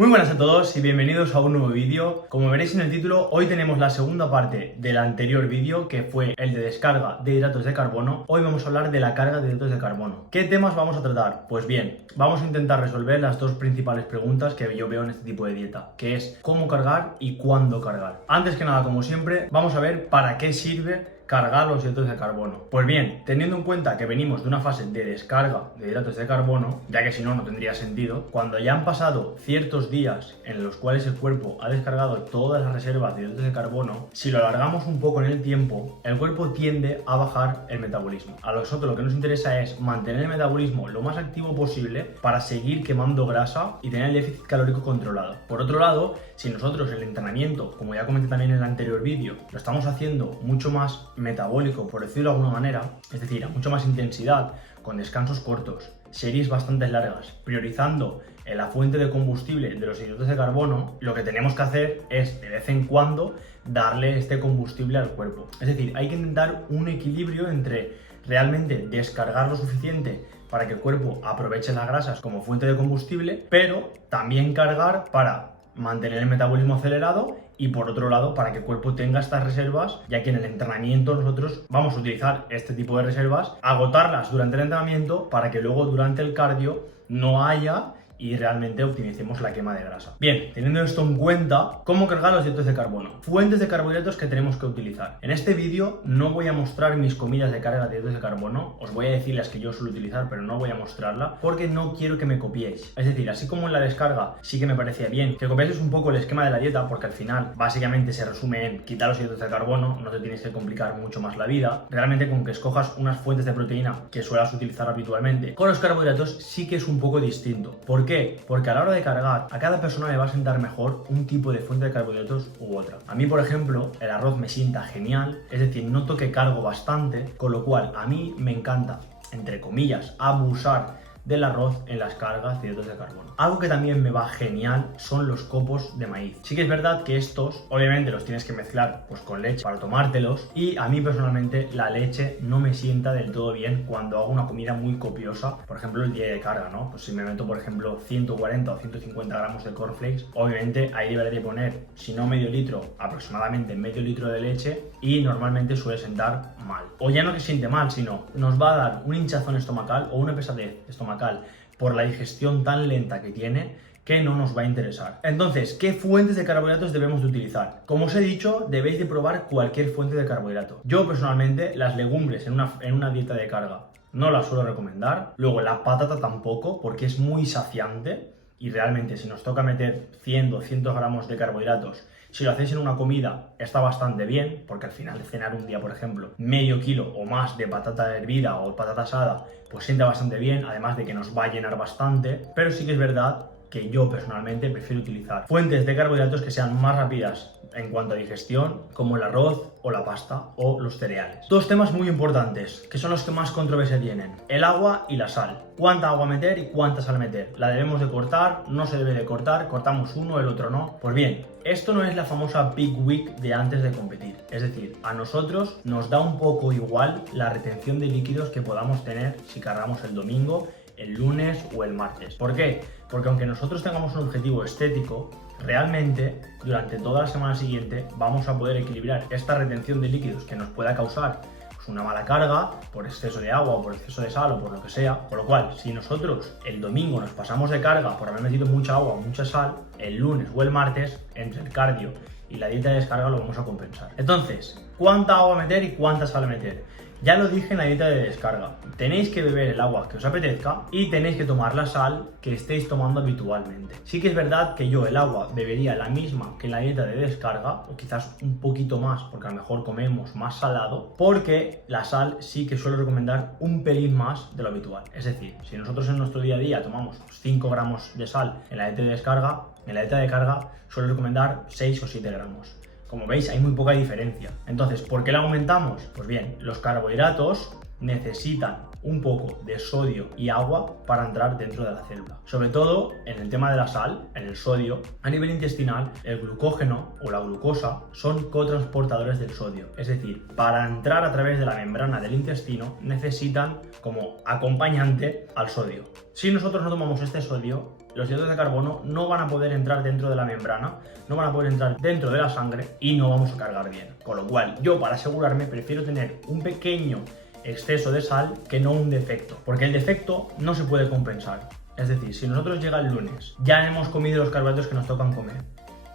Muy buenas a todos y bienvenidos a un nuevo vídeo. Como veréis en el título, hoy tenemos la segunda parte del anterior vídeo, que fue el de descarga de hidratos de carbono. Hoy vamos a hablar de la carga de hidratos de carbono. ¿Qué temas vamos a tratar? Pues bien, vamos a intentar resolver las dos principales preguntas que yo veo en este tipo de dieta, que es cómo cargar y cuándo cargar. Antes que nada, como siempre, vamos a ver para qué sirve cargar los hidratos de carbono. Pues bien, teniendo en cuenta que venimos de una fase de descarga de hidratos de carbono, ya que si no, no tendría sentido, cuando ya han pasado ciertos días en los cuales el cuerpo ha descargado todas las reservas de hidratos de carbono, si lo alargamos un poco en el tiempo, el cuerpo tiende a bajar el metabolismo. A nosotros lo que nos interesa es mantener el metabolismo lo más activo posible para seguir quemando grasa y tener el déficit calórico controlado. Por otro lado, si nosotros el entrenamiento, como ya comenté también en el anterior vídeo, lo estamos haciendo mucho más metabólico, por decirlo de alguna manera, es decir, a mucha más intensidad, con descansos cortos, series bastante largas, priorizando la fuente de combustible de los hidratos de carbono, lo que tenemos que hacer es de vez en cuando darle este combustible al cuerpo. Es decir, hay que intentar un equilibrio entre realmente descargar lo suficiente para que el cuerpo aproveche las grasas como fuente de combustible, pero también cargar para mantener el metabolismo acelerado y por otro lado para que el cuerpo tenga estas reservas, ya que en el entrenamiento nosotros vamos a utilizar este tipo de reservas, agotarlas durante el entrenamiento para que luego durante el cardio no haya y realmente optimicemos la quema de grasa. Bien, teniendo esto en cuenta, ¿cómo cargar los hidratos de carbono? Fuentes de carbohidratos que tenemos que utilizar. En este vídeo no voy a mostrar mis comidas de carga de hidratos de carbono, os voy a decir las que yo suelo utilizar, pero no voy a mostrarla porque no quiero que me copiéis. Es decir, así como en la descarga sí que me parecía bien que copiéis un poco el esquema de la dieta, porque al final básicamente se resume en quitar los hidratos de carbono, no te tienes que complicar mucho más la vida. Realmente con que escojas unas fuentes de proteína que suelas utilizar habitualmente, con los carbohidratos sí que es un poco distinto. ¿Por qué? Porque a la hora de cargar, a cada persona le va a sentar mejor un tipo de fuente de carbohidratos u otra. A mí, por ejemplo, el arroz me sienta genial, es decir, noto que cargo bastante, con lo cual a mí me encanta, entre comillas, abusar del arroz en las cargas de hidratos de carbono. Algo que también me va genial son los copos de maíz. Sí que es verdad que estos, obviamente los tienes que mezclar pues con leche para tomártelos, y a mí personalmente la leche no me sienta del todo bien cuando hago una comida muy copiosa, por ejemplo el día de carga, ¿no? Pues si me meto por ejemplo 140 o 150 gramos de cornflakes, obviamente ahí deberé de poner, si no medio litro, aproximadamente medio litro de leche, y normalmente suele sentar mal. O ya no que siente mal, sino nos va a dar un hinchazón estomacal o una pesadez estomacal por la digestión tan lenta que tiene, que no nos va a interesar. Entonces, ¿qué fuentes de carbohidratos debemos de utilizar? Como os he dicho, debéis de probar cualquier fuente de carbohidrato. Yo personalmente las legumbres en una dieta de carga no las suelo recomendar. Luego la patata tampoco, porque es muy saciante y realmente si nos toca meter 100, 200 gramos de carbohidratos, si lo hacéis en una comida está bastante bien, porque al final de cenar un día, por ejemplo, medio kilo o más de patata hervida o patata asada, pues sienta bastante bien, además de que nos va a llenar bastante. Pero sí que es verdad que yo personalmente prefiero utilizar fuentes de carbohidratos que sean más rápidas en cuanto a digestión, como el arroz o la pasta o los cereales. Dos temas muy importantes, que son los que más controversia tienen: el agua y la sal. ¿Cuánta agua meter y cuánta sal meter? ¿La debemos de cortar? ¿No se debe de cortar? ¿Cortamos uno, el otro no? Pues bien, esto no es la famosa Big Week de antes de competir. Es decir, a nosotros nos da un poco igual la retención de líquidos que podamos tener si cargamos el domingo, el lunes o el martes. ¿Por qué? Porque aunque nosotros tengamos un objetivo estético, realmente durante toda la semana siguiente vamos a poder equilibrar esta retención de líquidos que nos pueda causar pues una mala carga por exceso de agua o por exceso de sal o por lo que sea. Por lo cual, si nosotros el domingo nos pasamos de carga por haber metido mucha agua o mucha sal, el lunes o el martes, entre el cardio y la dieta de descarga, lo vamos a compensar. Entonces, ¿cuánta agua meter y cuánta sal meter? Ya lo dije en la dieta de descarga, tenéis que beber el agua que os apetezca y tenéis que tomar la sal que estéis tomando habitualmente. Sí que es verdad que yo el agua bebería la misma que en la dieta de descarga, o quizás un poquito más, porque a lo mejor comemos más salado, porque la sal sí que suelo recomendar un pelín más de lo habitual. Es decir, si nosotros en nuestro día a día tomamos 5 gramos de sal en la dieta de descarga, en la dieta de carga suelo recomendar 6 o 7 gramos. Como veis, hay muy poca diferencia. Entonces, ¿por qué la aumentamos? Pues bien, los carbohidratos necesitan un poco de sodio y agua para entrar dentro de la célula. Sobre todo en el tema de la sal, en el sodio, a nivel intestinal, el glucógeno o la glucosa son cotransportadores del sodio. Es decir, para entrar a través de la membrana del intestino necesitan como acompañante al sodio. Si nosotros no tomamos este sodio, los hidratos de carbono no van a poder entrar dentro de la membrana, no van a poder entrar dentro de la sangre y no vamos a cargar bien. Con lo cual, yo para asegurarme prefiero tener un pequeño exceso de sal que no un defecto, porque el defecto no se puede compensar. Es decir, si nosotros llega el lunes, ya hemos comido los carbohidratos que nos tocan comer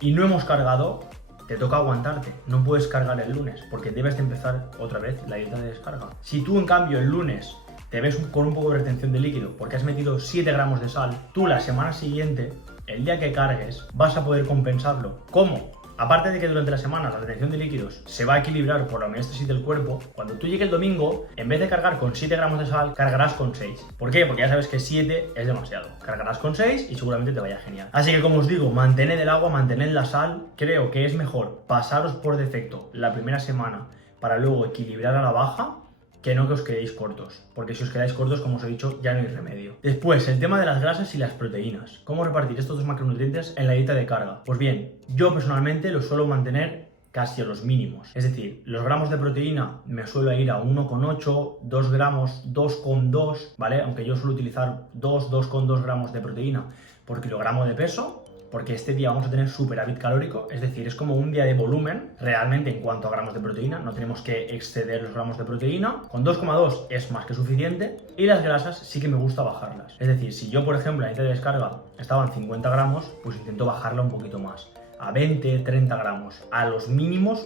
y no hemos cargado, te toca aguantarte, no puedes cargar el lunes porque debes de empezar otra vez la dieta de descarga. Si tú en cambio el lunes te ves con un poco de retención de líquido porque has metido 7 gramos de sal, tú la semana siguiente, el día que cargues, vas a poder compensarlo. ¿Cómo? Aparte de que durante la semana la retención de líquidos se va a equilibrar por la homeostasis del cuerpo, cuando tú llegues el domingo, en vez de cargar con 7 gramos de sal, cargarás con 6. ¿Por qué? Porque ya sabes que 7 es demasiado. Cargarás con 6 y seguramente te vaya genial. Así que como os digo, mantened el agua, mantened la sal. Creo que es mejor pasaros por defecto la primera semana para luego equilibrar a la baja que no que os quedéis cortos, porque si os quedáis cortos, como os he dicho, ya no hay remedio. Después, el tema de las grasas y las proteínas. ¿Cómo repartir estos dos macronutrientes en la dieta de carga? Pues bien, yo personalmente los suelo mantener casi a los mínimos. Es decir, los gramos de proteína me suelo ir a 1,8, 2 gramos, 2,2, ¿vale? Aunque yo suelo utilizar 2,2 gramos de proteína por kilogramo de peso, porque este día vamos a tener superávit calórico, es decir, es como un día de volumen realmente en cuanto a gramos de proteína, no tenemos que exceder los gramos de proteína, con 2,2 es más que suficiente, y las grasas sí que me gusta bajarlas, es decir, si yo por ejemplo en la dieta de descarga estaba en 50 gramos, pues intento bajarla un poquito más, a 20, 30 gramos, a los mínimos.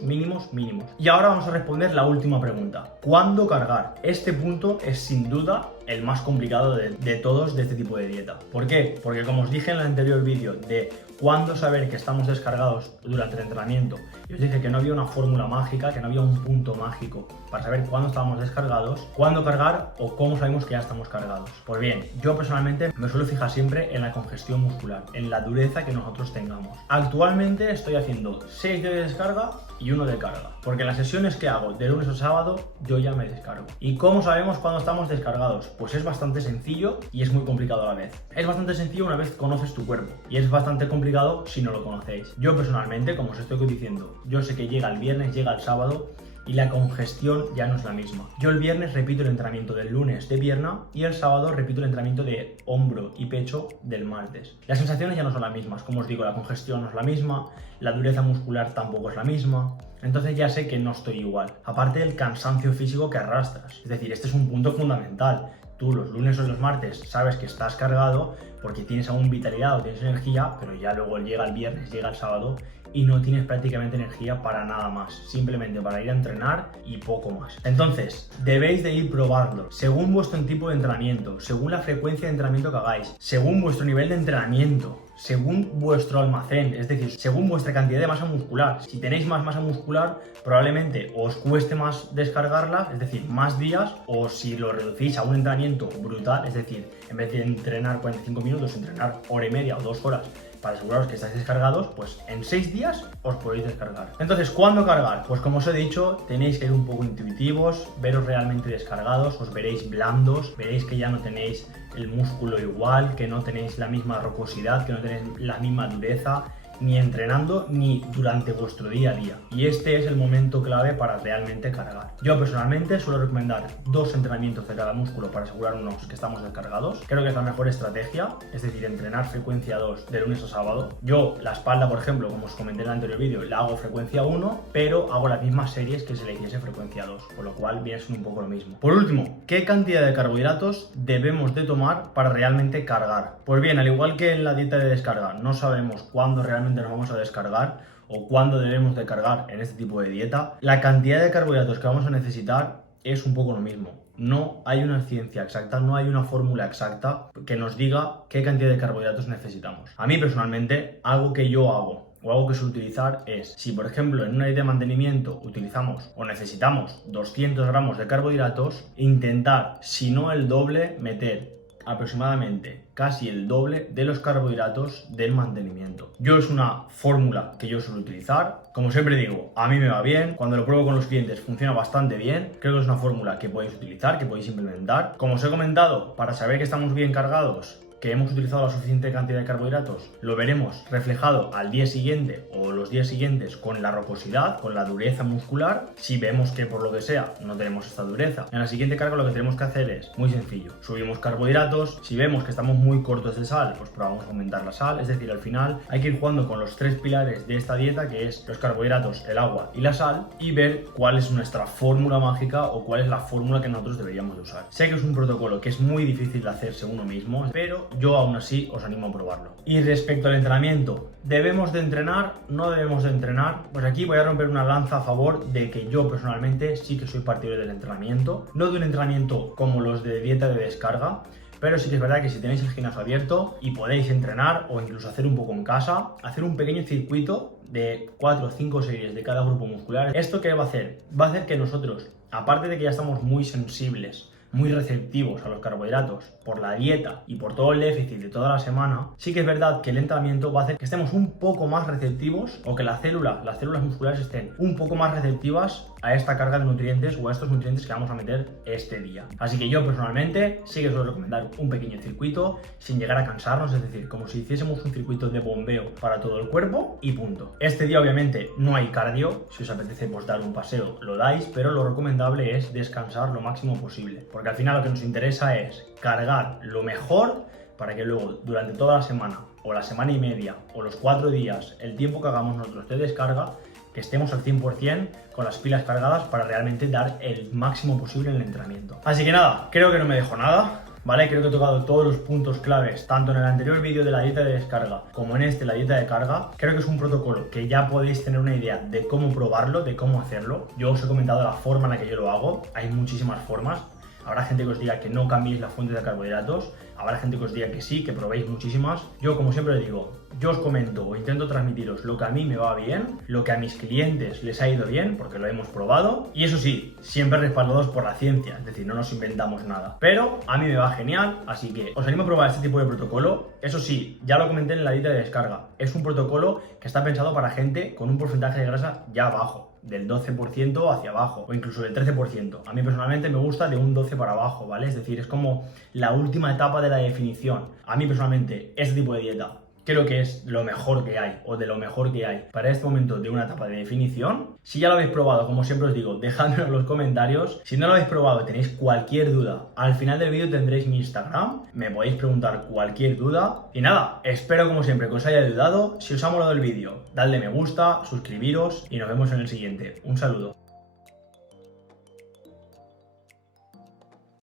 Y ahora vamos a responder la última pregunta, ¿cuándo cargar? Este punto es sin duda el más complicado de todos de este tipo de dieta. ¿Por qué? Porque como os dije en el anterior vídeo de cuándo saber que estamos descargados durante el entrenamiento, y os dije que no había una fórmula mágica, que no había un punto mágico para saber cuándo estábamos descargados, cuándo cargar o cómo sabemos que ya estamos cargados. Pues bien, yo personalmente me suelo fijar siempre en la congestión muscular, en la dureza que nosotros tengamos. Actualmente estoy haciendo 6 días de descarga y 1 de carga, porque en las sesiones que hago de lunes a sábado yo ya me descargo. ¿Y cómo sabemos cuándo estamos descargados? Pues es bastante sencillo y es muy complicado a la vez. Es bastante sencillo una vez conoces tu cuerpo y es bastante complicado si no lo conocéis. Yo personalmente, como os estoy diciendo, yo sé que llega el viernes, llega el sábado y la congestión ya no es la misma. Yo el viernes repito el entrenamiento del lunes de pierna y el sábado repito el entrenamiento de hombro y pecho del martes. Las sensaciones ya no son las mismas, como os digo, la congestión no es la misma, la dureza muscular tampoco es la misma, entonces ya sé que no estoy igual. Aparte del cansancio físico que arrastras, es decir, este es un punto fundamental. Tú los lunes o los martes sabes que estás cargado porque tienes aún vitalidad o tienes energía, pero ya luego llega el viernes, llega el sábado y no tienes prácticamente energía para nada más, simplemente para ir a entrenar y poco más. Entonces, debéis de ir probando según vuestro tipo de entrenamiento, según la frecuencia de entrenamiento que hagáis, según vuestro nivel de entrenamiento, según vuestro almacén, es decir, según vuestra cantidad de masa muscular. Si tenéis más masa muscular, probablemente os cueste más descargarla, es decir, más días, o si lo reducís a un entrenamiento brutal, es decir, en vez de entrenar 45 minutos, entrenar hora y media o 2 horas, para aseguraros que estáis descargados, pues en 6 días os podéis descargar. Entonces, ¿cuándo cargar? Pues como os he dicho, tenéis que ir un poco intuitivos, veros realmente descargados, os veréis blandos, veréis que ya no tenéis el músculo igual, que no tenéis la misma rocosidad, que no tenéis la misma dureza, ni entrenando ni durante vuestro día a día. Y este es el momento clave para realmente cargar. Yo personalmente suelo recomendar 2 entrenamientos de cada músculo para asegurarnos que estamos descargados. Creo que es la mejor estrategia, es decir, entrenar frecuencia 2 de lunes a sábado. Yo la espalda, por ejemplo, como os comenté en el anterior vídeo, la hago frecuencia 1, pero hago las mismas series que si la hiciese frecuencia 2, con lo cual viene a ser un poco lo mismo. Por último, ¿qué cantidad de carbohidratos debemos de tomar para realmente cargar? Pues bien, al igual que en la dieta de descarga, no sabemos cuándo realmente nos vamos a descargar o cuándo debemos de cargar en este tipo de dieta, la cantidad de carbohidratos que vamos a necesitar es un poco lo mismo. No hay una ciencia exacta, no hay una fórmula exacta que nos diga qué cantidad de carbohidratos necesitamos. A mí personalmente, algo que yo hago o algo que suelo utilizar es, si por ejemplo en una dieta de mantenimiento utilizamos o necesitamos 200 gramos de carbohidratos, intentar, si no el doble, meter aproximadamente casi el doble de los carbohidratos del mantenimiento. Yo es una fórmula que yo suelo utilizar. Como siempre digo, a mí me va bien. Cuando lo pruebo con los clientes funciona bastante bien. Creo que es una fórmula que podéis utilizar, que podéis implementar. Como os he comentado, para saber que estamos bien cargados, que hemos utilizado la suficiente cantidad de carbohidratos, lo veremos reflejado al día siguiente o los días siguientes con la rocosidad, con la dureza muscular. Si vemos que por lo que sea no tenemos esta dureza, en la siguiente carga lo que tenemos que hacer es muy sencillo: subimos carbohidratos. Si vemos que estamos muy cortos de sal, pues probamos a aumentar la sal. Es decir, al final hay que ir jugando con los tres pilares de esta dieta, que es los carbohidratos, el agua y la sal, y ver cuál es nuestra fórmula mágica o cuál es la fórmula que nosotros deberíamos de usar. Sé que es un protocolo que es muy difícil de hacerse uno mismo, pero yo aún así os animo a probarlo. Y respecto al entrenamiento, ¿debemos de entrenar? ¿No debemos de entrenar? Pues aquí voy a romper una lanza a favor de que yo personalmente sí que soy partidario del entrenamiento. No de un entrenamiento como los de dieta de descarga, pero sí que es verdad que si tenéis el gimnasio abierto y podéis entrenar o incluso hacer un poco en casa, hacer un pequeño circuito de 4 o 5 series de cada grupo muscular. ¿Esto qué va a hacer? Va a hacer que nosotros, aparte de que ya estamos muy sensibles, muy receptivos a los carbohidratos por la dieta y por todo el déficit de toda la semana, sí que es verdad que el entrenamiento va a hacer que estemos un poco más receptivos, o que las células musculares estén un poco más receptivas a esta carga de nutrientes o a estos nutrientes que vamos a meter este día. Así que yo personalmente sí que os suelo recomendar un pequeño circuito sin llegar a cansarnos, es decir, como si hiciésemos un circuito de bombeo para todo el cuerpo y punto. Este día obviamente no hay cardio. Si os apetece pues dar un paseo lo dais, pero lo recomendable es descansar lo máximo posible, porque al final lo que nos interesa es cargar lo mejor para que luego durante toda la semana o la semana y media o los 4 días, el tiempo que hagamos nosotros de descarga, que estemos al 100% con las pilas cargadas para realmente dar el máximo posible en el entrenamiento. Así que nada, creo que no me dejo nada, ¿vale? Creo que he tocado todos los puntos claves, tanto en el anterior vídeo de la dieta de descarga como en este, la dieta de carga. Creo que es un protocolo que ya podéis tener una idea de cómo probarlo, de cómo hacerlo. Yo os he comentado la forma en la que yo lo hago, hay muchísimas formas. Habrá gente que os diga que no cambiéis la fuente de carbohidratos, habrá gente que os diga que sí, que probéis muchísimas. Yo, como siempre digo, yo os comento o intento transmitiros lo que a mí me va bien, lo que a mis clientes les ha ido bien, porque lo hemos probado. Y eso sí, siempre respaldados por la ciencia, es decir, no nos inventamos nada. Pero a mí me va genial, así que os animo a probar este tipo de protocolo. Eso sí, ya lo comenté en la dieta de descarga, es un protocolo que está pensado para gente con un porcentaje de grasa ya bajo, del 12% hacia abajo, o incluso del 13%. A mí personalmente me gusta de un 12 para abajo, ¿vale? Es decir, es como la última etapa de la definición. A mí personalmente, este tipo de dieta creo que es lo mejor que hay, o de lo mejor que hay para este momento de una etapa de definición. Si ya lo habéis probado, como siempre os digo, dejadmelo en los comentarios. Si no lo habéis probado y tenéis cualquier duda, al final del vídeo tendréis mi Instagram, me podéis preguntar cualquier duda. Y nada, espero como siempre que os haya ayudado. Si os ha molado el vídeo, dadle me gusta, suscribiros y nos vemos en el siguiente. Un saludo.